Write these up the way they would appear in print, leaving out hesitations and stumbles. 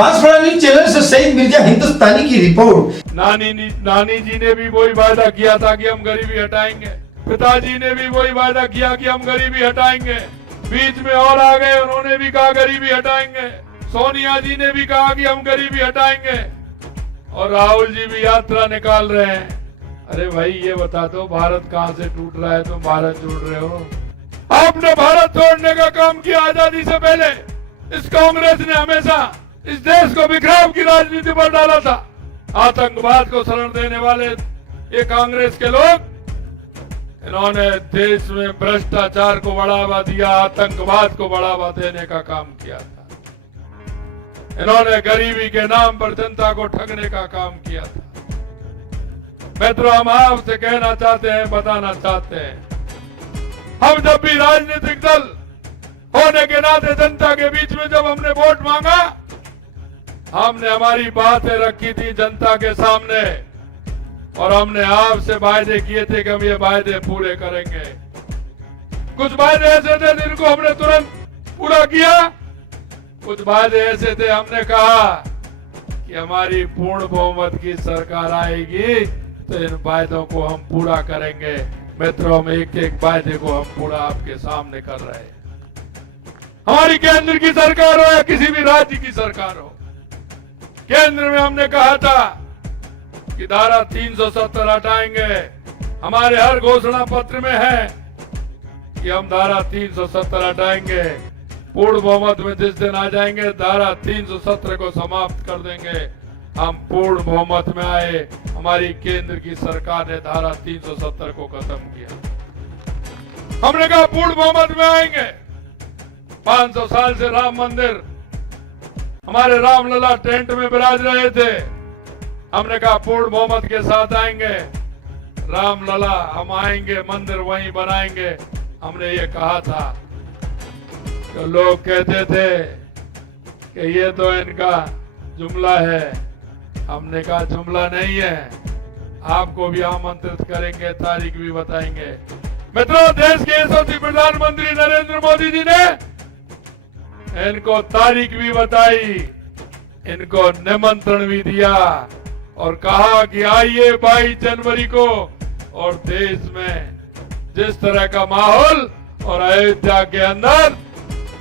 Banswara news channel से सईद मिर्जा हिंदुस्तानी की report. नानी जी ने भी वही वायदा किया था कि हम गरीबी हटाएंगे, पिताजी ने भी वही वायदा किया कि हम गरीबी हटाएंगे, बीच में और आ गए, उन्होंने भी कहा गरीबी हटाएंगे, सोनिया जी ने भी कहा कि हम गरीबी हटाएंगे, और राहुल जी भी यात्रा निकाल रहे हैं। अरे भाई ये बता दो, भारत कहाँ से टूट रहा है, तुम भारत जोड़ रहे हो? आपने भारत तोड़ने का काम किया आजादी से पहले। इस कांग्रेस ने हमेशा इस देश को बिखराव की राजनीति पर डाला था। आतंकवाद को शरण देने वाले ये कांग्रेस के लोग, इन्होंने देश में भ्रष्टाचार को बढ़ावा दिया, आतंकवाद को बढ़ावा देने का काम किया था। इन्होंने गरीबी के नाम पर जनता को ठगने का काम किया था। मित्रों, हम आपसे कहना चाहते हैं, बताना चाहते हैं, हम जब भी राजनीतिक दल होने के नाते जनता के बीच में जब हमने वोट मांगा, हमने हमारी बातें रखी थी जनता के सामने, और हमने आपसे वायदे किए थे कि हम ये वायदे पूरे करेंगे। कुछ वायदे ऐसे थे जिनको हमने तुरंत पूरा किया, कुछ वायदे ऐसे थे हमने कहा कि हमारी पूर्ण बहुमत की सरकार आएगी तो इन वायदों को हम पूरा करेंगे। मित्रों, हम एक एक वायदे को हम पूरा आपके सामने कर रहे हैं। हमारी केंद्र की सरकार हो या किसी भी राज्य की सरकार हो, केंद्र में हमने कहा था कि धारा 370 हटाएंगे। हमारे हर घोषणा पत्र में है कि हम धारा 370 हटाएंगे। पूर्ण बहुमत में जिस दिन आ जाएंगे, धारा 370 को समाप्त कर देंगे। हम पूर्ण बहुमत में आए, हमारी केंद्र की सरकार ने धारा 370 को खत्म किया। हमने कहा पूर्ण बहुमत में आएंगे। 500 साल से राम मंदिर, हमारे रामलला टेंट में विराज रहे थे। हमने कहा पूर्ण बहुमत के साथ आएंगे, रामलला हम आएंगे, मंदिर वहीं बनाएंगे। हमने ये कहा था। तो लोग कहते थे कि ये तो इनका जुमला है। हमने कहा जुमला नहीं है, आपको भी आमंत्रित करेंगे, तारीख भी बताएंगे। मित्रों, देश के यशस्वी प्रधानमंत्री नरेंद्र मोदी जी ने इनको तारीख भी बताई, इनको निमंत्रण भी दिया और कहा कि आइए 22 जनवरी को। और देश में जिस तरह का माहौल और अयोध्या के अंदर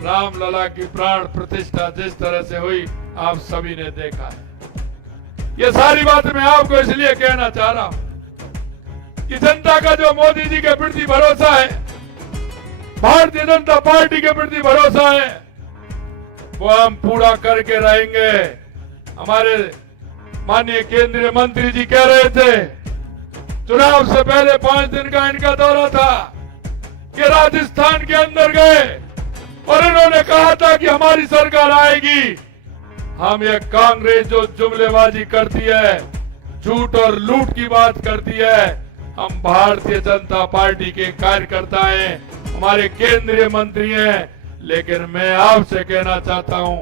रामलला की प्राण प्रतिष्ठा जिस तरह से हुई, आप सभी ने देखा है। ये सारी बात मैं आपको इसलिए कहना चाह रहा हूं कि जनता का जो मोदी जी के प्रति भरोसा है, भारतीय जनता पार्टी के प्रति भरोसा है, वो हम पूरा करके रहेंगे। हमारे माननीय केंद्रीय मंत्री जी कह रहे थे, चुनाव से पहले 5 दिन का इनका दौरा था, कि राजस्थान के अंदर गए और इन्होंने कहा था कि हमारी सरकार आएगी। हम ये कांग्रेस जो जुमलेबाजी करती है, झूठ और लूट की बात करती है, हम भारतीय जनता पार्टी के कार्यकर्ता हैं, हमारे केंद्रीय मंत्री हैं। लेकिन मैं आपसे कहना चाहता हूं,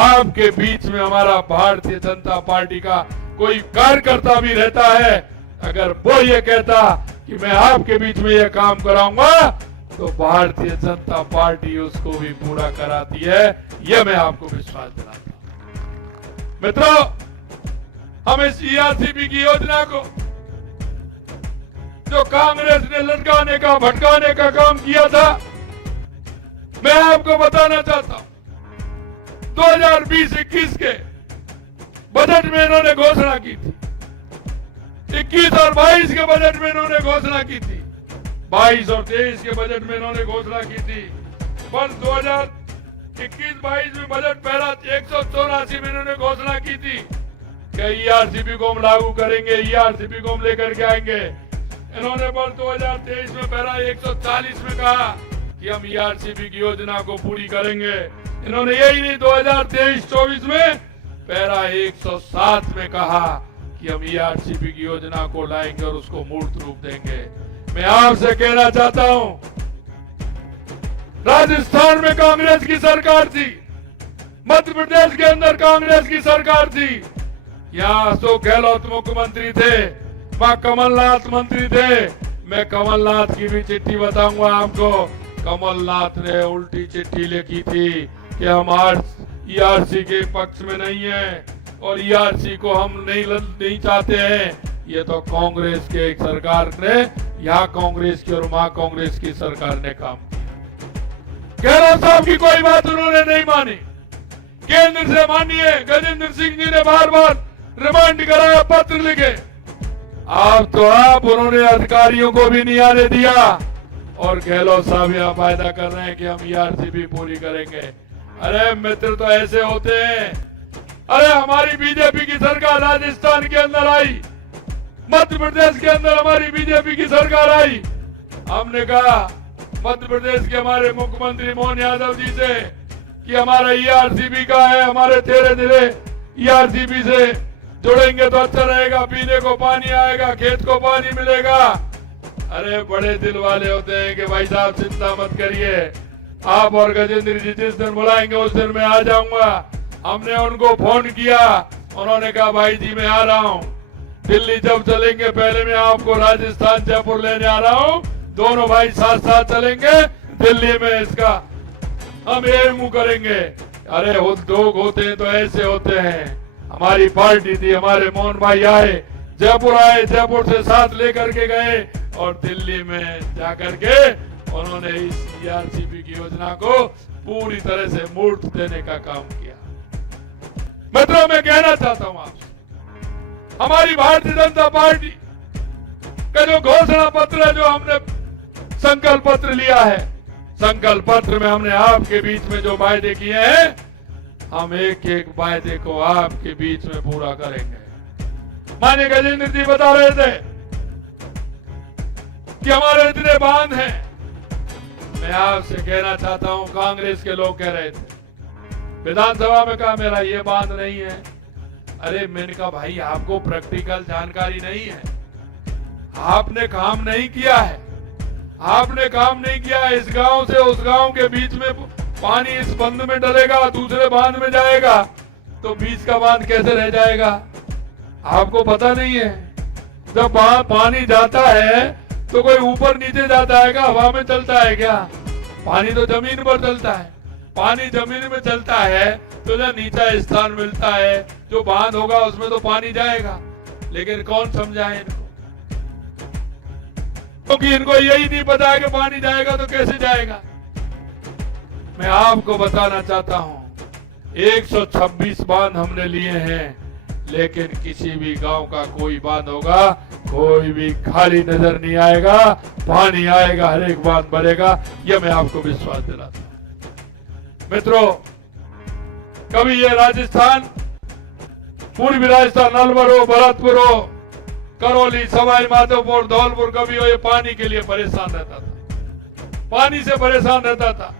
आपके बीच में हमारा भारतीय जनता पार्टी का कोई कार्यकर्ता भी रहता है, अगर वो ये कहता कि मैं आपके बीच में ये काम कराऊंगा, तो भारतीय जनता पार्टी उसको भी पूरा कराती है। ये मैं आपको विश्वास दिलाता हूं। मित्रों, हम इस ईआरसीपी की योजना को जो कांग्रेस ने लटकाने का, भटकाने का काम किया था, मैं आपको बताना चाहता हूं। 2020-21 के बजट में इन्होंने घोषणा की थी, 21 और 22 के बजट में इन्होंने घोषणा की थी, 22 और 23 के बजट में इन्होंने घोषणा की थी। वर्ष 2021-22 में बजट पहला 184 में इन्होंने घोषणा की थी कि ईआरसीपी को हम लागू करेंगे, ईआरसीपी को हम लेकर के आएंगे। इन्होंने वर्ष 2023 में पहला 140 में कहा कि हम ईआरसीपी की योजना को पूरी करेंगे। इन्होंने यही नहीं, 2023-24 में पैरा 107 में कहा कि हम ईआरसीपी की योजना को लाएंगे और उसको मूर्त रूप देंगे। मैं आपसे कहना चाहता हूं, राजस्थान में कांग्रेस की सरकार थी, मध्य प्रदेश के अंदर कांग्रेस की सरकार थी, यहाँ अशोक गहलोत मुख्यमंत्री थे, वहां कमलनाथ मंत्री थे। मैं कमलनाथ की भी चिट्ठी बताऊंगा आपको। कमलनाथ ने उल्टी चिट्ठी लिखी थी कि हम ईआरसी के पक्ष में नहीं है और ईआरसी को हम नहीं चाहते हैं। ये तो कांग्रेस के एक सरकार ने, यहाँ कांग्रेस की और वहां कांग्रेस की सरकार ने काम किया। गहलोत साहब की कोई बात उन्होंने नहीं मानी। केंद्र से मानिए, गजेंद्र सिंह जी ने बार बार रिमांड कराया, पत्र लिखे। आप उन्होंने अधिकारियों को भी नहीं आने दिया और गहलोत साहब यह वायदा कर रहे हैं कि हम ईआरसी भी पूरी करेंगे। अरे मित्र तो ऐसे होते हैं। अरे हमारी बीजेपी की सरकार राजस्थान के अंदर आई, मध्य प्रदेश के अंदर हमारी बीजेपी की सरकार आई। हमने कहा मध्य प्रदेश के हमारे मुख्यमंत्री मोहन यादव जी से कि हमारा ईआरसीबी का है, हमारे धीरे धीरे ईआरसीबी से जुड़ेंगे तो अच्छा रहेगा, पीने को पानी आएगा, खेत को पानी मिलेगा। अरे बड़े दिल वाले होते हैं कि भाई साहब चिंता मत करिए, आप और गजेंद्र जी जिस दिन बुलाएंगे उस दिन मैं आ जाऊंगा। हमने उनको फोन किया, उन्होंने कहा भाई जी मैं आ रहा हूँ। दिल्ली जब चलेंगे पहले मैं आपको राजस्थान जयपुर लेने आ रहा हूँ, दोनों भाई साथ साथ चलेंगे दिल्ली में, इसका हम एमू करेंगे। अरे उद्योग होते हैं तो ऐसे होते हैं। हमारी पार्टी थी, हमारे मोहन भाई आए, जयपुर से साथ लेकर के गए और दिल्ली में जाकर के उन्होंने इस ईआरसीबी की योजना को पूरी तरह से मूर्त देने का काम किया। मित्रों मैं कहना चाहता हूं आपसे, हमारी भारतीय जनता पार्टी का जो घोषणा पत्र है, जो हमने संकल्प पत्र लिया है, संकल्प पत्र में हमने आपके बीच में जो वायदे किए हैं, हम एक एक वायदे को आपके बीच में पूरा करेंगे। माननीय गजेंद्र जी बता रहे थे कि हमारे इतने बांध हैं। मैं आपसे कहना चाहता हूं, कांग्रेस के लोग कह रहे थे विधानसभा में, कहा मेरा ये बांध नहीं है। अरे मैंने कहा भाई आपको प्रैक्टिकल जानकारी नहीं है, आपने काम नहीं किया है, आपने काम नहीं किया। इस गांव से उस गांव के बीच में पानी इस बंद में डलेगा, दूसरे बांध में जाएगा, तो बीच का बांध कैसे रह जाएगा? आपको पता नहीं है। जब पानी जाता है तो कोई ऊपर नीचे जाता है क्या, हवा में चलता है क्या? पानी तो जमीन पर चलता है। पानी जमीन में चलता है तो जो नीचा स्थान मिलता है, जो बांध होगा उसमें तो पानी जाएगा। लेकिन कौन समझाए इनको, क्योंकि इनको यही नहीं पता है कि पानी जाएगा तो कैसे जाएगा। मैं आपको बताना चाहता हूं 126 बांध हमने लिए हैं, लेकिन किसी भी गांव का कोई बांध होगा, कोई भी खाली नजर नहीं आएगा, पानी आएगा, हर एक बांध भरेगा। यह मैं आपको विश्वास दिलाता हूं। मित्रों, कभी ये राजस्थान, पूर्वी राजस्थान, अलवर हो, भरतपुर हो, करौली, सवाई माधोपुर, धौलपुर, कभी हो, ये पानी के लिए परेशान रहता था, पानी से परेशान रहता था।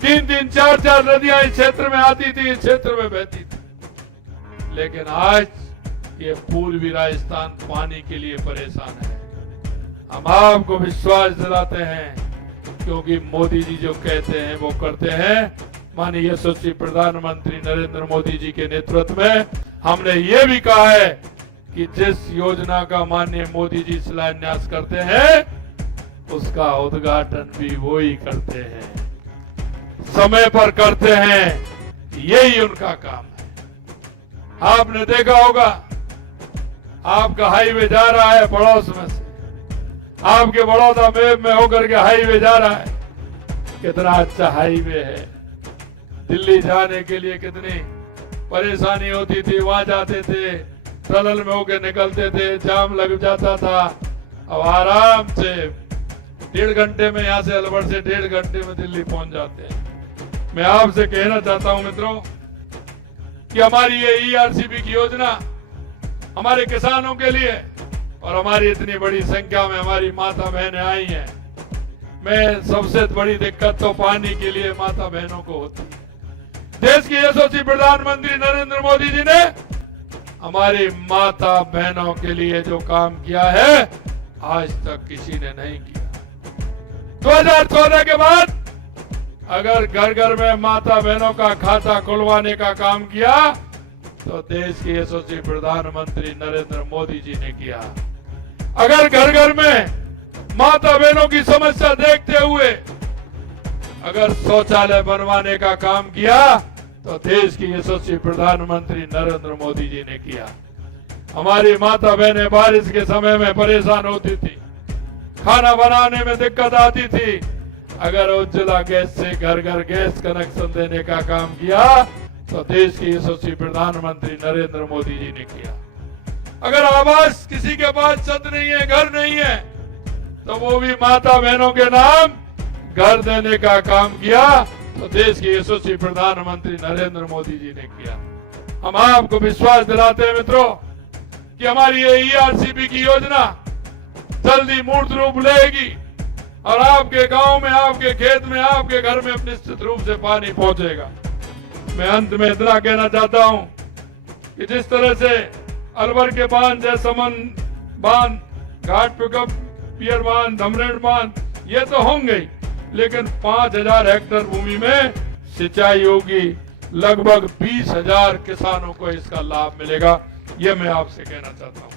3-3, 4-4 नदियां इस क्षेत्र में आती थी, इस क्षेत्र में बहती थी। लेकिन आज ये पूर्वी राजस्थान पानी के लिए परेशान है। हम आपको विश्वास दिलाते हैं, क्योंकि मोदी जी जो कहते हैं वो करते हैं। माननीय यशस्वी प्रधानमंत्री नरेंद्र मोदी जी के नेतृत्व में हमने ये भी कहा है कि जिस योजना का माननीय मोदी जी शिलान्यास करते हैं, उसका उद्घाटन भी वो ही करते हैं, समय पर करते हैं, यही उनका काम है। आपने देखा होगा, आपका हाईवे जा रहा है पड़ोस में से, आपके बड़ौदा में होकर के हाईवे जा रहा है, कितना अच्छा हाईवे है। दिल्ली जाने के लिए कितनी परेशानी होती थी, वहां जाते थे, टनल में होकर निकलते थे, जाम लग जाता था। अब आराम से 1.5 घंटे में, यहां से अलवर से 1.5 घंटे में दिल्ली पहुंच जाते हैं। मैं आपसे कहना चाहता हूं मित्रों कि हमारी ये ईआरसीबी की योजना हमारे किसानों के लिए, और हमारी इतनी बड़ी संख्या में हमारी माता बहनें आई हैं। मैं सबसे बड़ी दिक्कत तो पानी के लिए माता बहनों को होती है। देश के यशस्वी प्रधानमंत्री नरेंद्र मोदी जी ने हमारी माता बहनों के लिए जो काम किया है, आज तक किसी ने नहीं किया। 2014 के बाद अगर घर घर में माता बहनों का खाता खुलवाने का काम किया, तो देश के यशस्वी प्रधानमंत्री नरेंद्र मोदी जी ने किया। अगर घर घर में माता बहनों की समस्या देखते हुए अगर शौचालय बनवाने का काम किया, तो देश की यशस्वी प्रधानमंत्री नरेंद्र मोदी जी ने किया। हमारी माता बहनें बारिश के समय में परेशान होती थी, खाना बनाने में दिक्कत आती थी, अगर उज्ज्वला गैस से घर घर गैस कनेक्शन देने का काम किया तो देश के यशस्वी प्रधानमंत्री नरेंद्र मोदी जी ने किया। अगर आवास किसी के पास छत नहीं है, घर नहीं है, तो वो भी माता बहनों के नाम घर देने का काम किया तो देश के यशस्वी प्रधानमंत्री नरेंद्र मोदी जी ने किया। हम आपको विश्वास दिलाते हैं मित्रों कि हमारी ये ERCP की योजना जल्दी मूर्त रूप लेगी और आपके गांव में, आपके खेत में, आपके घर में निश्चित रूप से पानी पहुंचेगा। मैं अंत में इतना कहना चाहता हूं कि जिस तरह से अलवर के बांध, जयसमंद बांध, घाट पिकअप पियर बांध, धमरेड़ बांध, ये तो होंगे ही, लेकिन 5000 हेक्टेयर भूमि में सिंचाई होगी, लगभग 20,000 किसानों को इसका लाभ मिलेगा। ये मैं आपसे कहना चाहता हूं।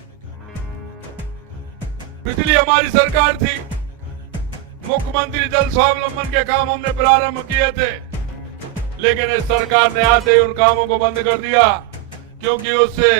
पिछली हमारी सरकार थी, मुख्यमंत्री जल स्वावलंबन के काम हमने प्रारंभ किए थे, लेकिन इस सरकार ने आते ही उन कामों को बंद कर दिया, क्योंकि उससे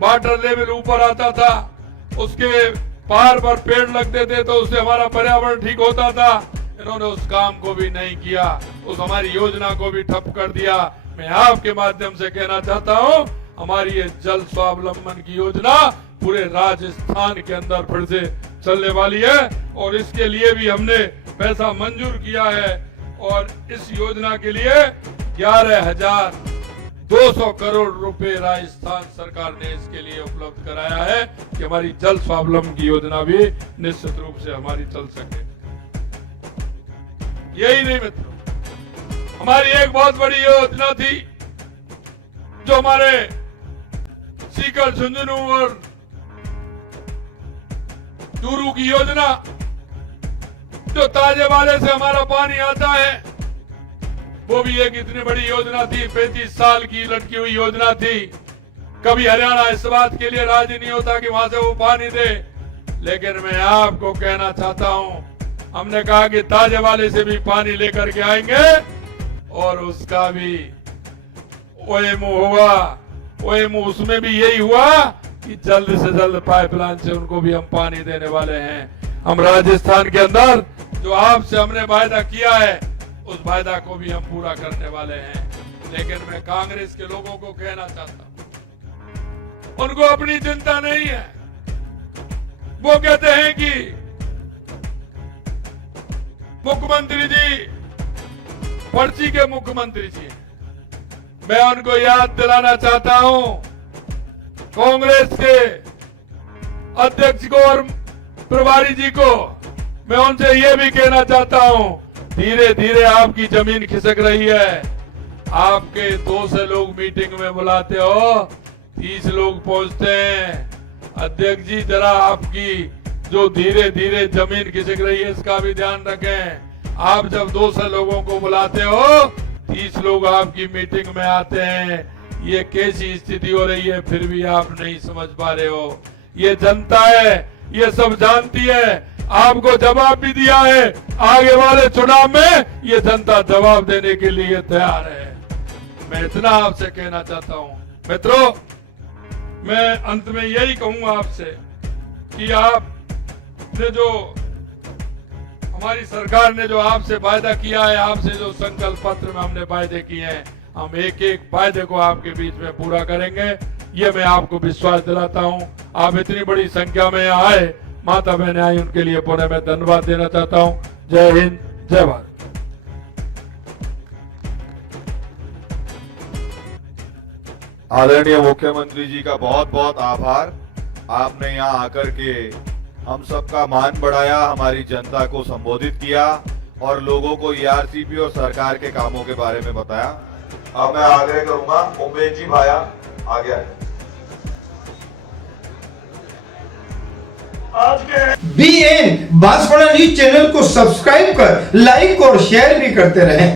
वाटर लेवल ऊपर आता था, उसके पहाड़ पर पेड़ लगते थे तो उससे हमारा पर्यावरण ठीक होता था। इन्होंने उस काम को भी नहीं किया, उस हमारी योजना को भी ठप कर दिया। मैं आपके माध्यम से कहना चाहता हूं, हमारी ये जल स्वावलंबन की योजना पूरे राजस्थान के अंदर फिर से चलने वाली है और इसके लिए भी हमने पैसा मंजूर किया है और इस योजना के लिए 11,200 करोड़ रुपए राजस्थान सरकार ने इसके लिए उपलब्ध कराया है कि हमारी जल स्वावलंबन की योजना भी निश्चित रूप से हमारी चल सके। यही नहीं मित्रों, हमारी एक बहुत बड़ी योजना थी जो हमारे सीकर, झुंझुनू और चूरू की योजना, जो ताजेवाले से हमारा पानी आता है, वो भी एक इतनी बड़ी योजना थी। 35 साल की लटकी हुई योजना थी। कभी हरियाणा इस बात के लिए राजी नहीं होता कि वहां से वो पानी दे, लेकिन मैं आपको कहना चाहता हूं, हमने कहा कि ताजेवाले से भी पानी लेकर के आएंगे और उसका भी OMO हुआ। OMO उसमें भी यही हुआ कि जल्द से जल्द पाइपलाइन से उनको भी हम पानी देने वाले हैं। हम राजस्थान के अंदर जो आपसे हमने वायदा किया है, उस वायदा को भी हम पूरा करने वाले हैं। लेकिन मैं कांग्रेस के लोगों को कहना चाहता हूं, उनको अपनी चिंता नहीं है। वो कहते हैं कि मुख्यमंत्री जी पर्ची के मुख्यमंत्री जी। मैं उनको याद दिलाना चाहता हूं, कांग्रेस के अध्यक्ष को और प्रभारी जी को मैं उनसे ये भी कहना चाहता हूं, धीरे धीरे आपकी जमीन खिसक रही है। आपके 2 से लोग मीटिंग में बुलाते हो, 30 लोग पहुंचते हैं। अध्यक्ष जी, जरा आपकी जो धीरे धीरे जमीन खिसक रही है, इसका भी ध्यान रखें। आप जब 2 से लोगों को बुलाते हो, 30 लोग आपकी मीटिंग में आते हैं। ये कैसी स्थिति हो रही है, फिर भी आप नहीं समझ पा रहे हो। ये जनता है, ये सब जानती है। आपको जवाब भी दिया है, आगे वाले चुनाव में ये जनता जवाब देने के लिए तैयार है। मैं इतना आपसे कहना चाहता हूं मित्रों, मैं अंत में यही कहूंगा आपसे कि आपने जो, हमारी सरकार ने जो आपसे वायदा किया है, आपसे जो संकल्प पत्र में हमने वायदे किए हैं, हम एक एक वायदे को आपके बीच में पूरा करेंगे। ये मैं आपको विश्वास दिलाता हूं। आप इतनी बड़ी संख्या में यहाँ आए, माता बहनें आई, उनके लिए पुनः मैं धन्यवाद देना चाहता हूं। जय हिंद, जय भारत। आदरणीय मुख्यमंत्री जी का बहुत बहुत आभार। आपने यहाँ आकर के हम सबका मान बढ़ाया, हमारी जनता को संबोधित किया और लोगों को ERCP और सरकार के कामों के बारे में बताया। अब मैं आग्रह करूंगा, उमेश जी भाया आगे आए। आज के BN बांसवाड़ा न्यूज चैनल को सब्सक्राइब कर लाइक और शेयर भी करते रहें।